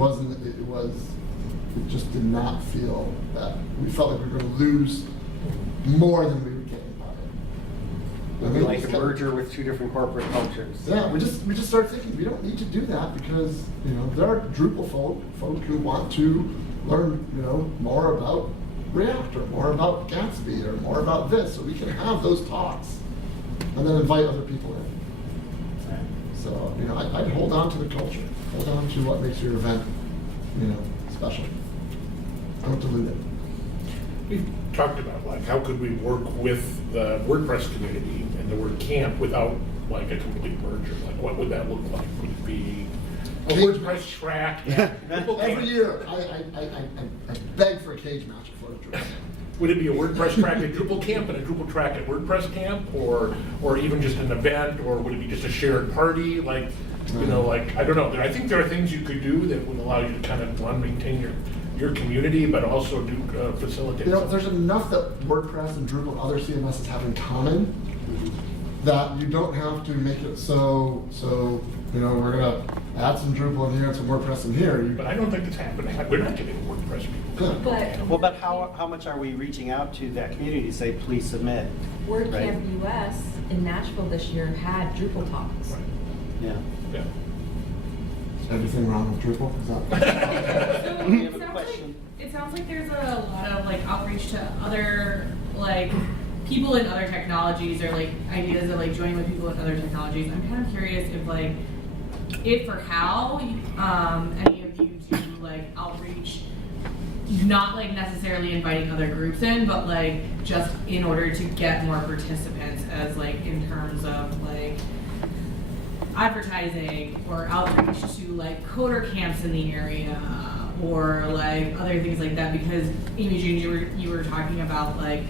not feel that we felt like we were going to lose more than we would gain by it. It'd be like a merger with two different corporate functions. Yeah, we just started thinking we don't need to do that because, you know, there are Drupal folk who want to learn, you know, more about React or more about Gatsby or more about this, so we can have those talks and then invite other people in. So, you know, I'd hold on to the culture, hold on to what makes your event, you know, special. Don't dilute it. We've talked about, like, how could we work with the WordPress community and the WordCamp without, like, a complete merger? Like, what would that look like? Would it be a WordPress track? Every year, I beg for a cage match for Drupal. Would it be a WordPress track at Drupal Camp and a Drupal track at WordPress Camp, or even just an event, or would it be just a shared party? Like, you know, like, I don't know. I think there are things you could do that would allow you to kind of, one, maintain your community, but also do facilitate. You know, something. there's enough that WordPress and Drupal and other CMSs have in common that you don't have to make it so you know, we're gonna add some Drupal in here and some WordPress in here. But I don't think it's happening. We're not getting WordPress people. Good. But Well, but how much are we reaching out to that community to say, please submit? WordCamp US in Nashville this year had Drupal talks. Right. Yeah. Yeah. Is everything wrong with Drupal? Is that? So We have a question. it sounds like there's a lot of like outreach to other like people in other technologies, or like ideas of like joining with people in other technologies. I'm kind of curious if or how any of you do like outreach, not like necessarily inviting other groups in, but like just in order to get more participants, as like in terms of like advertising or outreach to like coder camps in the area or like other things like that? Because AmyJune, you were talking about like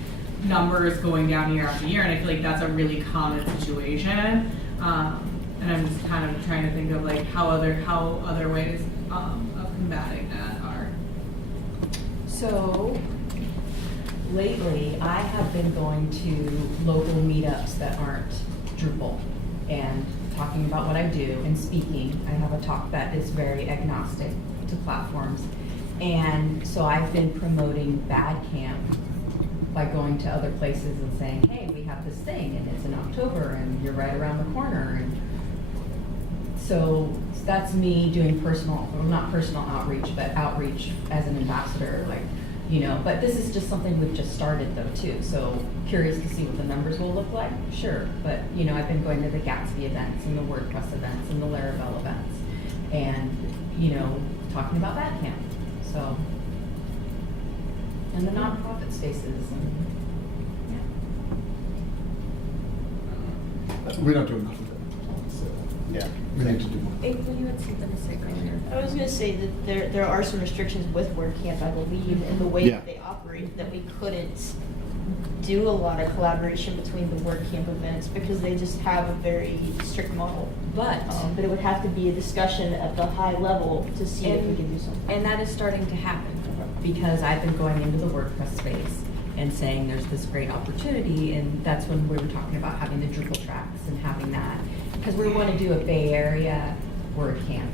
numbers going down year after year, and I feel like that's a really common situation. And I'm just kind of trying to think of like how other ways of combating that are. So lately, I have been going to local meetups that aren't Drupal and talking about what I do and speaking. I have a talk that is very agnostic to platforms. And so I've been promoting BadCamp by going to other places and saying, hey, we have this thing and it's in October and you're right around the corner. And so that's me doing personal, well, not personal outreach, but outreach as an ambassador, like, you know, but this is just something we've just started though too. So curious to see what the numbers will look like, sure. But you know, I've been going to the Gatsby events and the WordPress events and the Laravel events and, you know, talking about BadCamp. So, and the nonprofit spaces and, yeah. We don't do enough of it. So Yeah. we need to do more. April, you had something to say earlier. I was gonna say that there are some restrictions with WordCamp, I believe, in the way Yeah. that they operate, that we couldn't do a lot of collaboration between the WordCamp events because they just have a very strict model. But But it would have to be a discussion at the high level to see if we can do something. And that is starting to happen because I've been going into the WordPress space and saying there's this great opportunity, and that's when we were talking about having the Drupal tracks and having that, because we want to do a Bay Area WordCamp.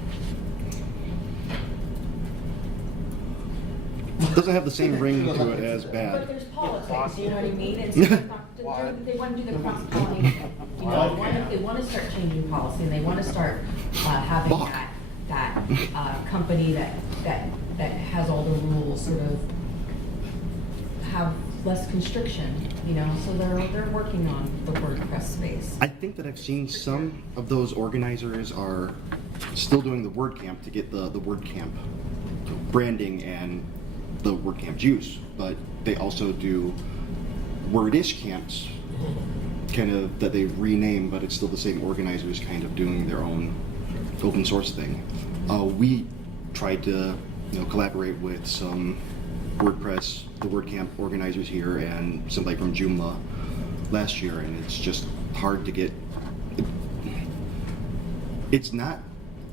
It doesn't have the same ring to it as But bad. there's politics, you know what I mean? And so they want to do the cross-pollination. You know, they want to start changing policy, and they want to start having that company that has all the rules sort of have less constriction, you know, so they're working on the WordPress space. I think that I've seen some of those organizers are still doing the WordCamp to get the WordCamp branding and the WordCamp juice, but they also do Wordish camps, kind of that they rename, but it's still the same organizers kind of doing their own open source thing. We tried to, you know, collaborate with some WordPress, the WordCamp organizers here, and somebody from Joomla last year, and it's just hard to get. It's not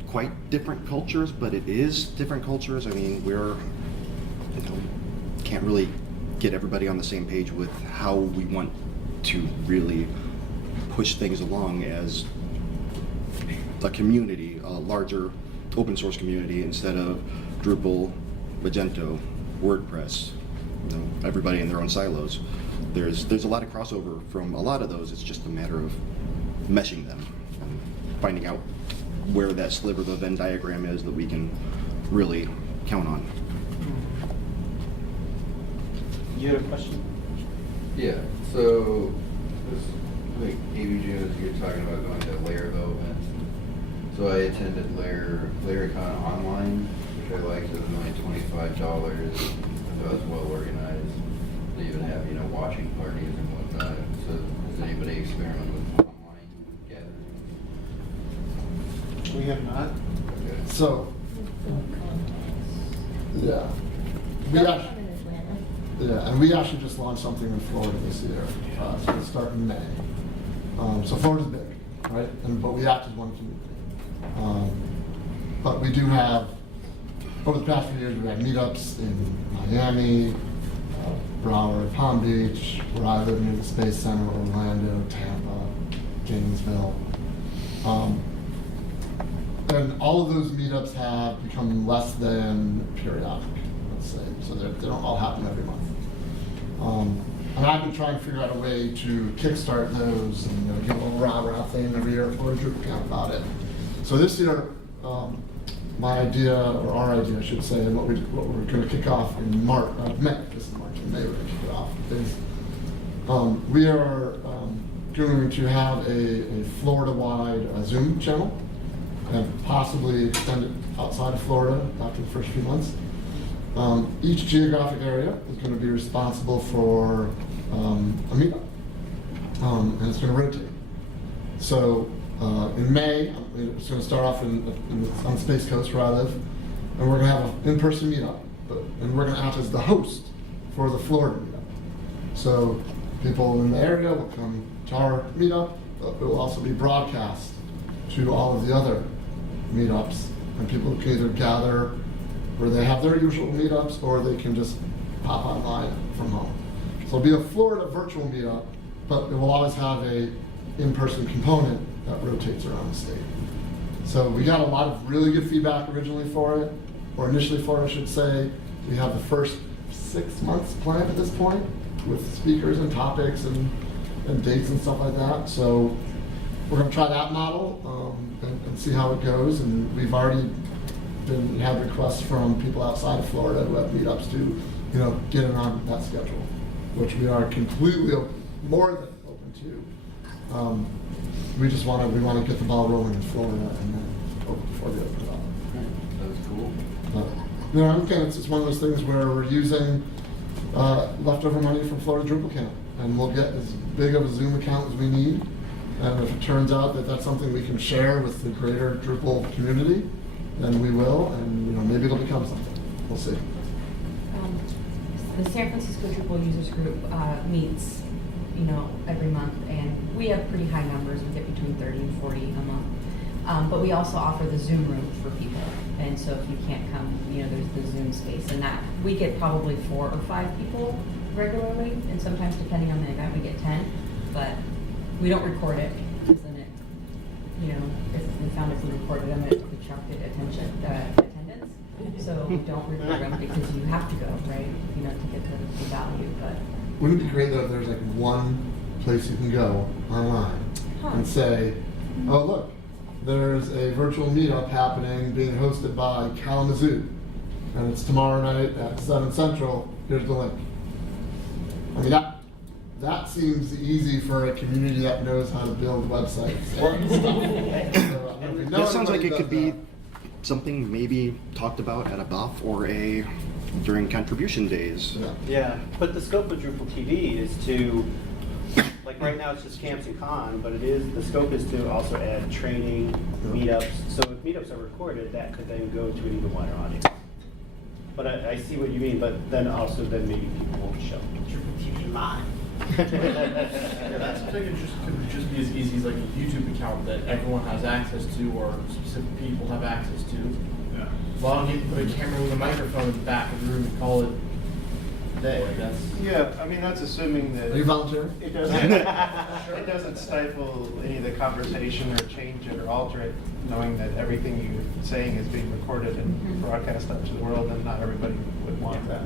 quite different cultures, but it is different cultures. I mean, we're, you know, can't really get everybody on the same page with how we want to really push things along as a community, a larger open source community, instead of Drupal, Magento, WordPress, you know, everybody in their own silos. There's a lot of crossover from a lot of those. It's just a matter of meshing them and finding out where that sliver of the Venn diagram is that we can really count on. You had a question? Yeah, so, this, like, AmyJune, as you're talking about going to Laravel events. So I attended LaraCon online, which I liked. It was only $25. I thought it was well organized. They even have, you know, watching parties and whatnot. So has anybody experimented with online gatherings? We have not. Okay. So, yeah. And we actually just launched something in Florida this year. It's going to start in May. So Florida's big, right? But we act as one community. But we do have, over the past few years, we've had meetups in Miami, Broward, Palm Beach, where I live near the Space Center, Orlando, Tampa, Gainesville. And all of those meetups have become less than periodic, let's say. So they don't all happen every month. And I've been trying to figure out a way to kickstart those and, you know, give a little rah-rah thing every year for a DrupalCamp about it. So this year, my idea, or our idea, I should say, and what we're going to kick off in May, this is March and May, we're going to kick it off, is we are going to have a Florida-wide Zoom channel, and possibly extend it outside of Florida after the first few months. Each geographic area is going to be responsible for a meetup, and it's going to rotate. So In May, it's going to start off on Space Coast where I live, and we're going to have an in-person meetup, and we're going to act as the host for the Florida meetup. So people in the area will come to our meetup, but it will also be broadcast to all of the other meetups, and people can either gather where they have their usual meetups, or they can just pop online from home. So it'll be a Florida virtual meetup, but it will always have a in-person component that rotates around the state. So we got a lot of really good feedback originally for it, or initially for it, I should say. We have the first 6 months planned at this point with speakers and topics and dates and stuff like that. So we're going to try that model and see how it goes. And we've already had requests from people outside of Florida who have meetups to, get in on that schedule, which we are completely open, more than open to. We want to get the ball rolling in Florida and then open before we open it up. That's cool. But, again, it's one of those things where we're using leftover money from Florida Drupal Camp, and we'll get as big of a Zoom account as we need. And if it turns out that that's something we can share with the greater Drupal community, then we will, and maybe it'll become something. We'll see. The San Francisco Drupal Users Group meets, every month, and we have pretty high numbers. We get between 30 and 40 a month. But we also offer the Zoom room for people, and so if you can't come, there's the Zoom space, and that we get probably 4 or 5 people regularly, and sometimes depending on the event we get 10. But we don't record it, because then it, if we found if we recorded them, it detracted attendance. So we don't record them because you have to go, right? To get the value. But Wouldn't it be great though if there's like one place you can go online and say, oh look, there's a virtual meetup happening being hosted by Kalamazoo, and it's tomorrow night at 7 Central. Here's the link. I mean, that seems easy for a community that knows how to build websites and stuff. That sounds like it could be something maybe talked about at a buff or during contribution days. Yeah, but the scope of Drupal TV is to, like right now it's just camps and con, but the scope is to also add training, meetups. So if meetups are recorded, that could then go to an even wider audience. But I see what you mean, but then maybe people won't show. Drupal TV Live. Yeah, that's something that could just be as easy as like a YouTube account that everyone has access to, or specific people have access to. Yeah. Well, you can put a camera with a microphone in the back of the room and call it a day. Like that's assuming that Are you volunteering? it doesn't stifle any of the conversation or change it or alter it, knowing that everything you're saying is being recorded and broadcast out to the world, and not everybody would want that.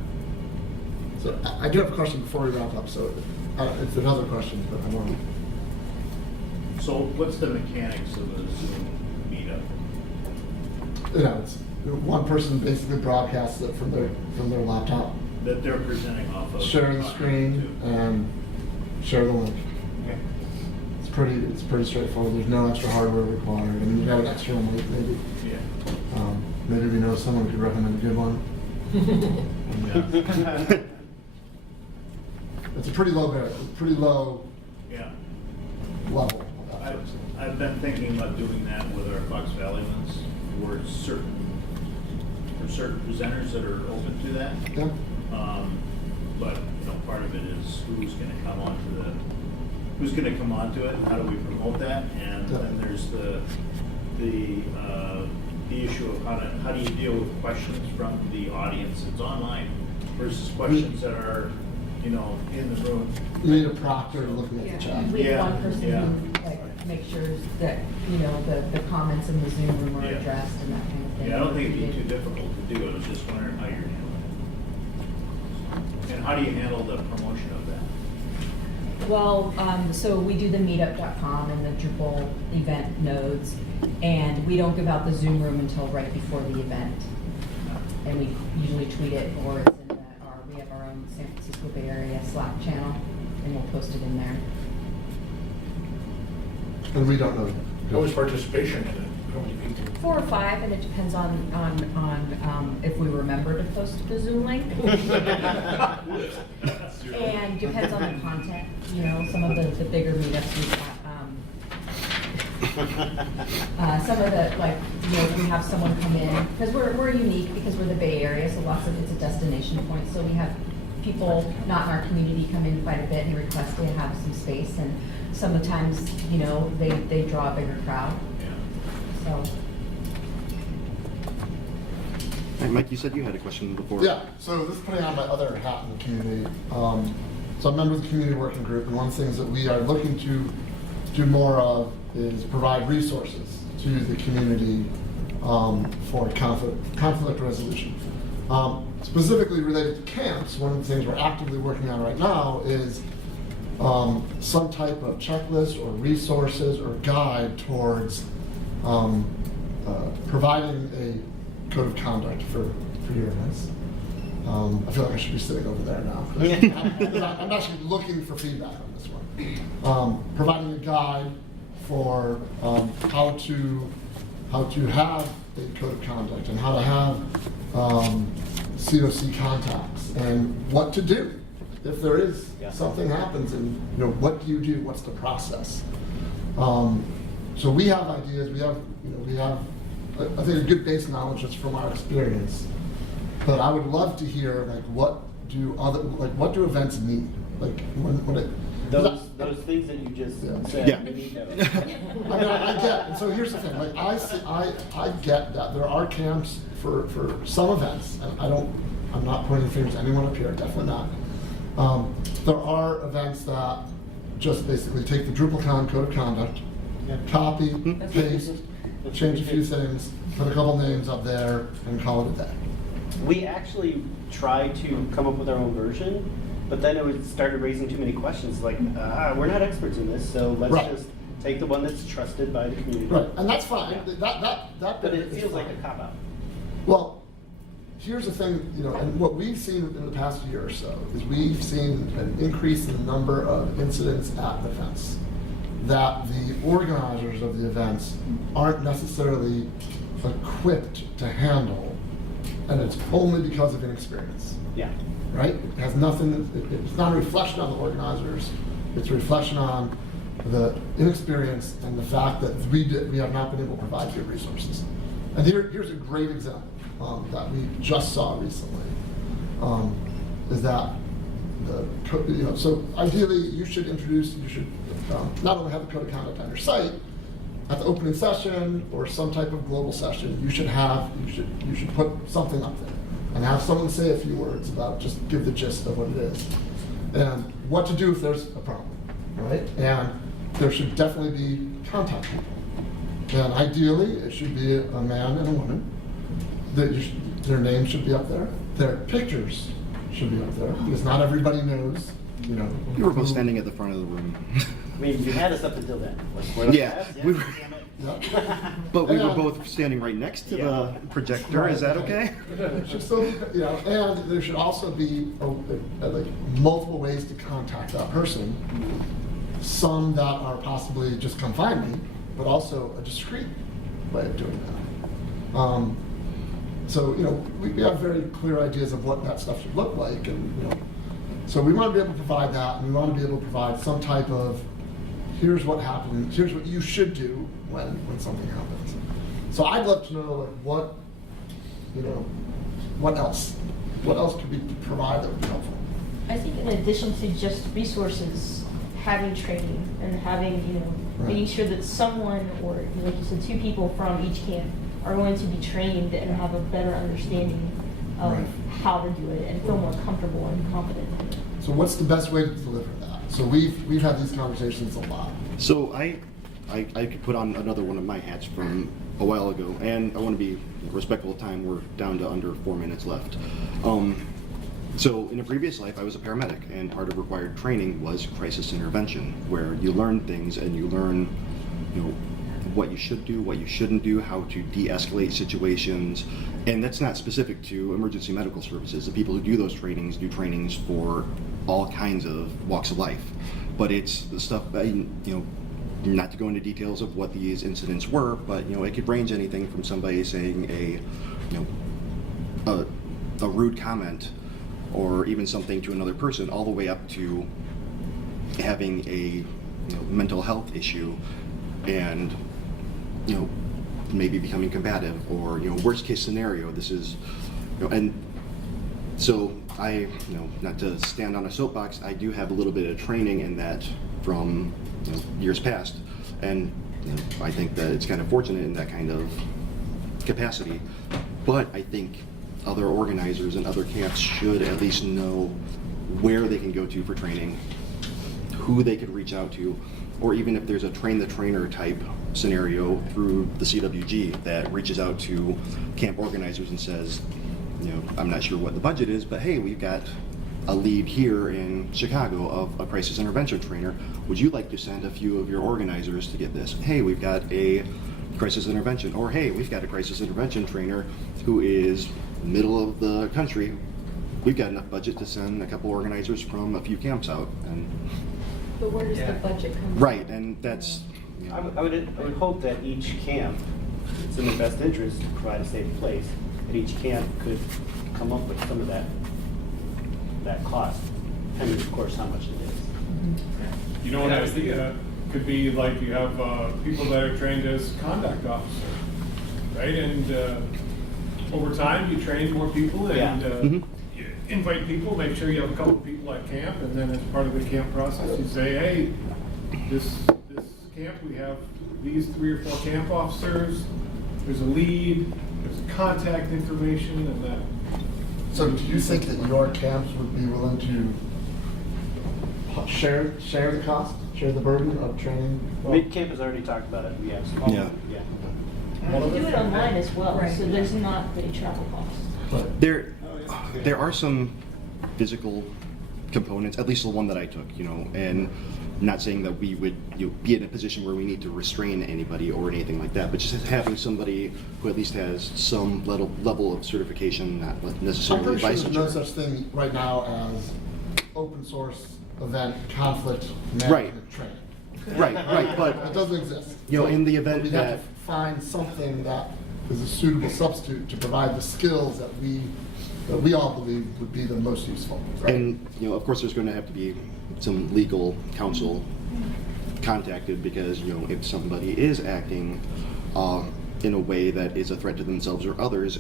So I do have a question before we wrap up. So if there's other questions, but I want to. So what's the mechanics of a Zoom meetup? It's one person basically broadcasts it from their laptop. That they're presenting off of? Share the screen and share the link. Okay. It's pretty straightforward. There's no extra hardware required. I mean, you have an extra mic maybe. Yeah. Maybe we know someone who could recommend a good one. Yeah. It's a pretty low Yeah. level. I've been thinking about doing that with our Fox Valley ones for certain presenters that are open to that. Yeah. But part of it is who's going to come onto it, and how do we promote that? And then there's the issue of how do you deal with questions from the audience that's online versus questions that are in the room. You need a proctor looking at the chat. We have one person who makes sure that the comments in the Zoom room are addressed and that kind of thing. Yeah, I don't think it'd be too difficult to do. I was just wondering how you're handling it. And how do you handle the promotion of that? Well, so we do the meetup.com and the Drupal event nodes, and we don't give out the Zoom room until right before the event. And we usually tweet it, or it's in we have our own San Francisco Bay Area Slack channel, and we'll post it in there. And we don't know. How was participation in it? How many people? 4 or 5, and it depends on if we remember to post the Zoom link. And depends on the content. Some of the bigger meetups we've got Some of the, like, you know, we have someone come in, because we're unique because we're the Bay Area, so lots of it's a destination point. So we have people not in our community come in quite a bit and request to have some space, and sometimes, you know, they draw a bigger crowd. So. Hey, Mike, you said you had a question before. Yeah, so this is putting on my other hat in the community. So I'm a member of the community working group, and one of the things that we are looking to do more of is provide resources to the community for conflict resolution. Specifically related to camps, one of the things we're actively working on right now is some type of checklist or resources or guide towards providing a code of conduct for your events. I feel like I should be sitting over there now. I'm actually looking for feedback on this one. Providing a guide for how to have a code of conduct and how to have COC contacts and what to do if there is something happens, and you know, what do you do? What's the process? So we have ideas. We have I think a good base knowledge just from our experience. But I would love to hear like what do events need? Like when it those things that you just said. Yeah. We need those. I mean, I get. And so here's the thing. Like I get that there are camps for some events, and I'm not pointing fingers at anyone up here. Definitely not. There are events that just basically take the DrupalCon code of conduct, copy, paste, change a few things, put a couple names up there, and call it a day. We actually tried to come up with our own version, but then it started raising too many questions. Like, we're not experts in this, so let's just take the one that's trusted by the community. Right, and that's fine. Yeah. That But it is feels like fine. a cop-out. Well, here's the thing, you know, and what we've seen in the past year or so is we've seen an increase in the number of incidents at events that the organizers of the events aren't necessarily equipped to handle, and it's only because of inexperience. Yeah. Right? It has nothing, it's not a reflection on the organizers, it's a reflection on the inexperience and the fact that we have not been able to provide good resources. And here's a great example that we just saw recently, is that so ideally you should not only have a code of conduct on your site, at the opening session or some type of global session, you should put something up there and have someone say a few words about, just give the gist of what it is and what to do if there's a problem, right? And there should definitely be contact people. And ideally, it should be a man and a woman. Their names should be up there. Their pictures should be up there, because not everybody knows, you know. You were both standing at the front of the room. I mean, you had us up until then. Like, Yeah, we were. damn it. But we were both standing right next to the projector. Is that okay? There should still, you know, and there should also be like multiple ways to contact that person. Some that are possibly just come find me, but also a discreet way of doing that. So you know, we have very clear ideas of what that stuff should look like, and you know, so we want to be able to provide that, and we want to be able to provide some type of, here's what happened, here's what you should do when something happens. So I'd love to know like what else could be provided that would be helpful. I think in addition to just resources, having training and having, you know, making sure that someone, or like you said, 2 people from each camp are going to be trained and have a better understanding of how to do it and feel more comfortable and confident. So what's the best way to deliver that? So we've had these conversations a lot. So I could put on another one of my hats from a while ago, and I want to be respectful of time. We're down to under 4 minutes left. So in a previous life, I was a paramedic, and part of required training was crisis intervention, where you learn things and you learn, you know, what you should do, what you shouldn't do, how to de-escalate situations. And that's not specific to emergency medical services. The people who do those trainings do trainings for all kinds of walks of life. But it's the stuff, you know, not to go into details of what these incidents were, but you know, it could range anything from somebody saying a rude comment or even something to another person, all the way up to having a mental health issue and maybe becoming combative, or worst case scenario, this is, and so I, not to stand on a soapbox, I do have a little bit of training in that from years past, and I think that it's kind of fortunate in that kind of capacity. But I think other organizers and other camps should at least know where they can go to for training, who they could reach out to, or even if there's a train the trainer type scenario through the CWG that reaches out to camp organizers and says, I'm not sure what the budget is, but hey, we've got a lead here in Chicago of a crisis intervention trainer. Would you like to send a few of your organizers to get this? Hey, we've got a crisis intervention, or hey, we've got a crisis intervention trainer who is middle of the country. We've got enough budget to send a couple organizers from a few camps out. And But where does the budget come from? right, and that's I would hope that each camp, it's in their best interest to provide a safe place, that each camp could come up with some of that cost, depending of course how much it is. You know what idea could be, like you have people that are trained as conduct officers, right? And over time, you train more people and you invite people, make sure you have a couple of people at camp, and then as part of the camp process, you say, hey, this camp, we have these 3 or 4 camp officers, there's a lead, there's a contact information, and that. So do you think that your camps would be willing to share the cost, share the burden of training? MidCamp has already talked about it, yes. Yeah. You can do it online as well, so there's not the travel cost. there are some physical components, at least the one that I took, and not saying that we would be in a position where we need to restrain anybody or anything like that, but just having somebody who at least has some level of certification, not necessarily I'm pretty sure licensure. there's no such thing right now as open source event conflict Right. management training. Right, but It doesn't exist. in the event we have that to find something that is a suitable substitute to provide the skills that we all believe would be the most useful. Right? And, of course, there's going to have to be some legal counsel contacted because, if somebody is acting in a way that is a threat to themselves or others,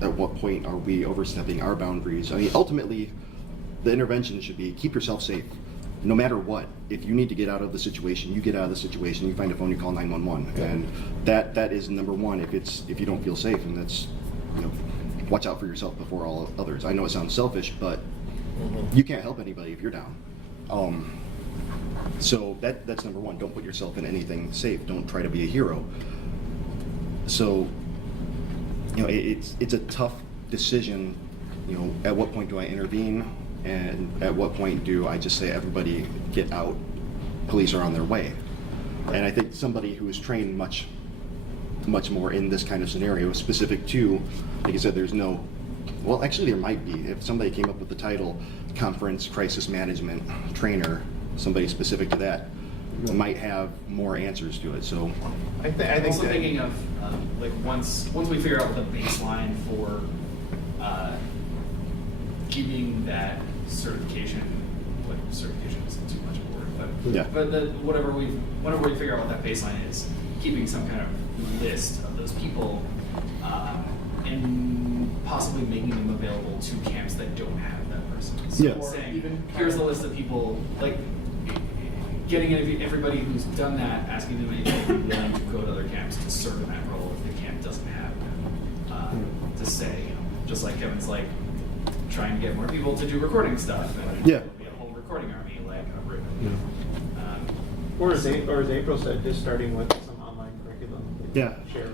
at what point are we overstepping our boundaries? I mean, ultimately, the intervention should be keep yourself safe, no matter what. If you need to get out of the situation, you get out of the situation. You find a phone, you call 911, and that is number one. If you don't feel safe, and that's watch out for yourself before all others. I know it sounds selfish, but you can't help anybody if you're down. So that's number one. Don't put yourself in anything safe. Don't try to be a hero. So it's a tough decision. At what point do I intervene, and at what point do I just say everybody get out? Police are on their way. And I think somebody who is trained much more in this kind of scenario, specific to, like you said, there's no, well, actually there might be. If somebody came up with the title Conference Crisis Management Trainer, somebody specific to that might have more answers to it. So I think also thinking of like once we figure out the baseline for keeping that certification, like certification isn't too much of a word, but yeah. Whenever we figure out what that baseline is, keeping some kind of list of those people and possibly making them available to camps that don't have that person. So Yeah. saying, here's the list of people, like getting everybody who's done that, asking them if they'd be willing to go to other camps to serve in that role if the camp doesn't have them. To say, just like Kevin's like trying to get more people to do recording stuff, and Yeah. be a whole recording army, like Or as April said, just starting with some online curriculum. Yeah. Share.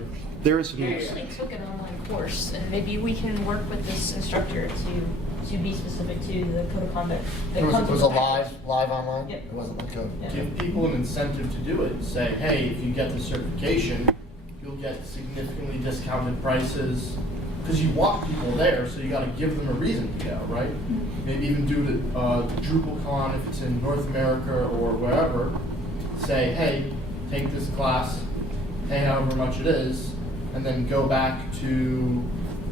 There is some. I actually took an online course, and maybe we can work with this instructor to be specific to the code of conduct. that It comes was with a that. live online? Yep. It wasn't like a... Yeah. Give people an incentive to do it and say, hey, if you get the certification, you'll get significantly discounted prices. Because you want people there, so you got to give them a reason to go, right? Maybe even do the DrupalCon if it's in North America or wherever. Say, hey, take this class, pay however much it is, and then go back to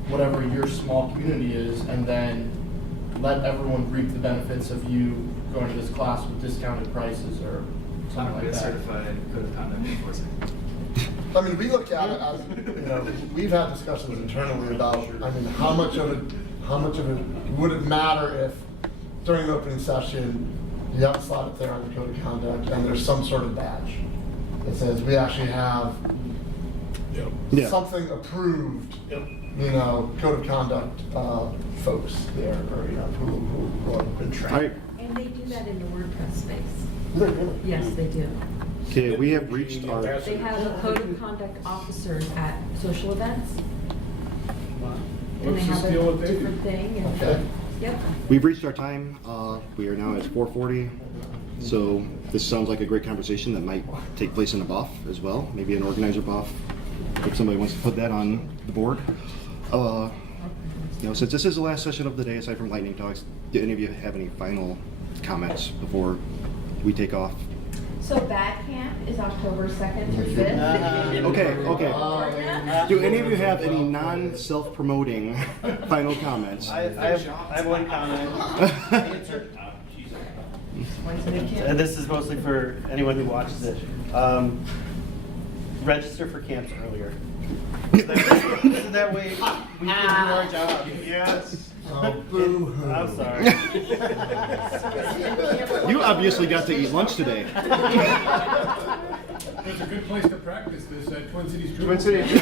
whatever your small community is, and then let everyone reap the benefits of you going to this class with discounted prices or something like that. certified code of conduct enforcer. I mean, we look at it as, you know, we've had discussions internally about, I mean, how much of it would it matter if during an opening session, you have a slot up there on the code of conduct and there's some sort of badge that says we actually have Yeah. something approved, Yep. you know, code of conduct folks there, or, you know, who have been All trained. right. And they do that in the WordPress space. Is that really? Yes, they do. Okay, we have reached our. They have a code of conduct officers at social events. And they What's the have deal a with they? different thing. and- Okay. Yep. We've reached our time. We are now at 4:40. So this sounds like a great conversation that might take place in a buff as well. Maybe an organizer buff, if somebody wants to put that on the board. You know, since this is the last session of the day, aside from lightning talks, do any of you have any final comments before we take off? So Bad Camp is October 2nd through 5th. Okay. Do any of you have any non-self-promoting final comments? I have one comment. And this is mostly for anyone who watches it. Register for camps earlier. So that way we can do our job. Yes. Oh, boo-hoo. I'm sorry. You obviously got to eat lunch today. It's a good place to practice this at Twin Cities Drupal. Twin Cities.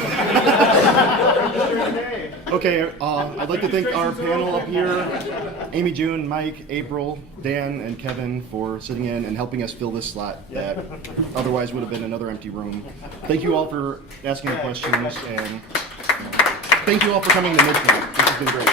Okay, I'd like to thank our panel up here, AmyJune, Mike, April, Dan, and Kevin for sitting in and helping us fill this slot that otherwise would have been another empty room. Thank you all for asking the questions, and thank you all for coming to MidCamp. This has been great.